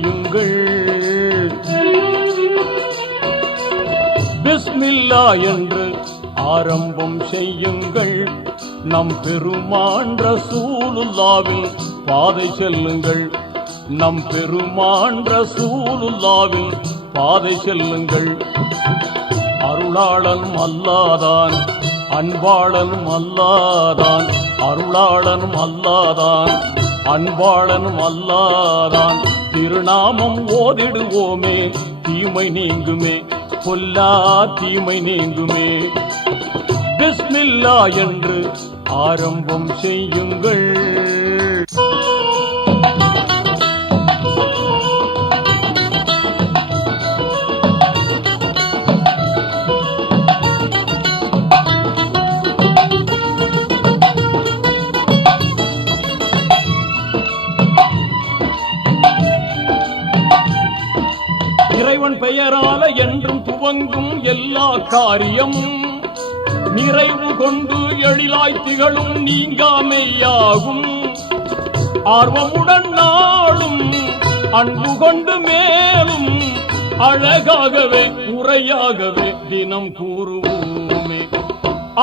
செய்யுங்கள். பிஸ்மில்லா என்று ஆரம்பம் செய்யுங்கள். நம் பெருமான் ரசூலுல்லாவின் பாதை செல்லுங்கள். நம் பெருமான் ரசூலுல்லாவின் பாதை செல்லுங்கள். அருளாளனும் அல்லாதான், அன்பாளனும் அல்லாதான், அருளாளனும் அல்லாதான், அன்பாளனும் அல்லாதான். திருநாமம் ஓதிடுவோமே, தீமை நீங்குமே, பொல்லா தீமை நீங்குமே. பிஸ்மில்லா என்று ஆரம்பம் செய்யுங்கள். இறைவன் பெயரால என்றும் துவங்கும் எல்லா காரியமும் நிறைவு கொண்டு எழிலாய் திகழும் நீங்காமையாகும். ஆர்வமுடன் நாளும் அன்பு கொண்டு மேலும் அழகாகவே முறையாகவே தினம் கூறுவோமே.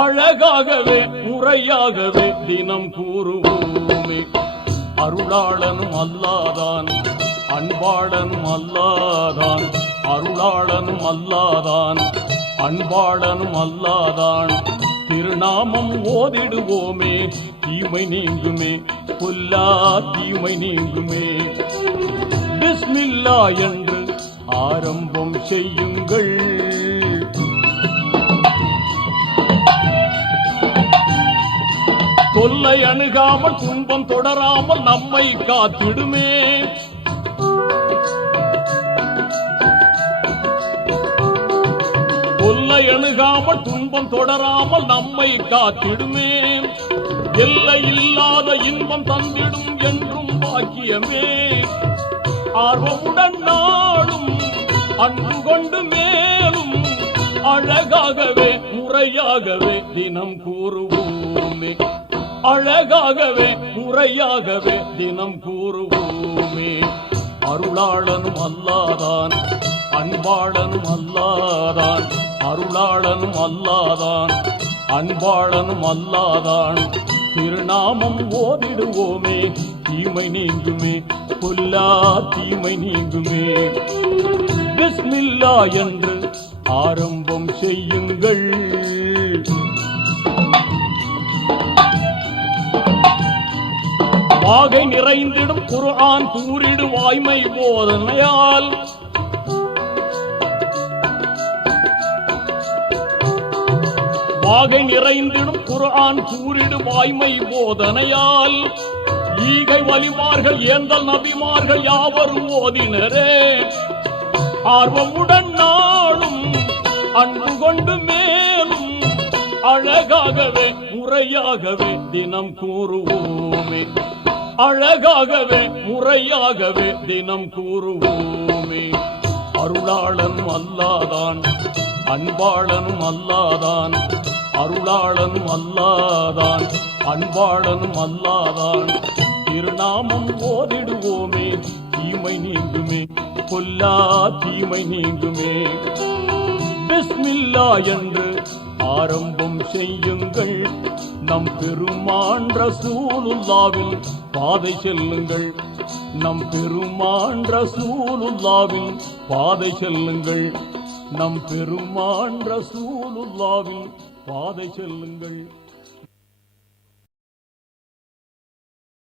அழகாகவே முறையாகவே தினம் கூறுவோமே. அருளாளனும் அல்லாதான், அன்பாளனும் அல்லாதான், அருளாளனும் அல்லாதான், அன்பாளனும் அல்லாதான். திருநாமம் ஓதிடுவோமே, தீமை நீங்குமே, பொல்லா தீமை நீங்குமே. பிஸ்மில்லா என்று ஆரம்பம் செய்யுங்கள். தொல்லை அணுகாமல் துன்பம் தொடராமல் நம்மை காத்திடுமே. தொல்லை அணுகாமல் துன்பம் தொடராமல் நம்மை காத்திடுமே. எல்லை இல்லாத இன்பம் தந்திடும் என்றும் பாக்கியமே. ஆர்வமுடன் நாளும் அன்பு கொண்டு மேலும் அழகாகவே முறையாகவே தினம் கூறுவோமே. அழகாகவே முறையாகவே தினம் கூறுவோமே. அருளாளனும் அல்லாதான், அன்பாளனும் அல்லாதான், அருளாளனும் அல்லாதான், அன்பாளனும் அல்லாதான். திருநாமம் ஓதிடுவோமே, தீமை நீங்குமே, பொல்லா தீமை நீங்குமே. பிஸ்மில்லா என்று ஆரம்பம் செய்யுங்கள். வாகை நிறைந்திடும் குர்ஆன் கூறிடு வாய்மை போதனையால். வாகை நிறைந்திடும் குர்ஆன் கூறிடு வாய்மை போதனையால். ஈகை வலிமார்கள் ஏந்தல் நபிமார்கள் யாவரும் ஓதினரே. ஆர்வமுடன் நாளும் அன்பு கொண்டு மேலும் அழகாகவே முறையாகவே தினம் கூறுவோமே. அழகாகவே முறையாகவே தினம் கூறுவோமே. அருளாளனும் அல்லாதான், அன்பாளனும் அல்லாதான், அருளாளனும் அல்லாதான், அன்பாளனும் அல்லாதான். திருநாமம் ஓதிடுவோமே, தீமை நீங்குமே, பொல்லா தீமை நீங்குமே. பிஸ்மில்லா என்று ஆரம்பம் செய்யுங்கள். நம் பெருமான் ரசூலுல்லாவின் பாதை செல்லுங்கள். நம் பெருமான் ரசூலுல்லாவின் பாதை செல்லுங்கள். நம் பெருமான் ரசூலுல்லாவின் பாதை செல்லுங்கள்.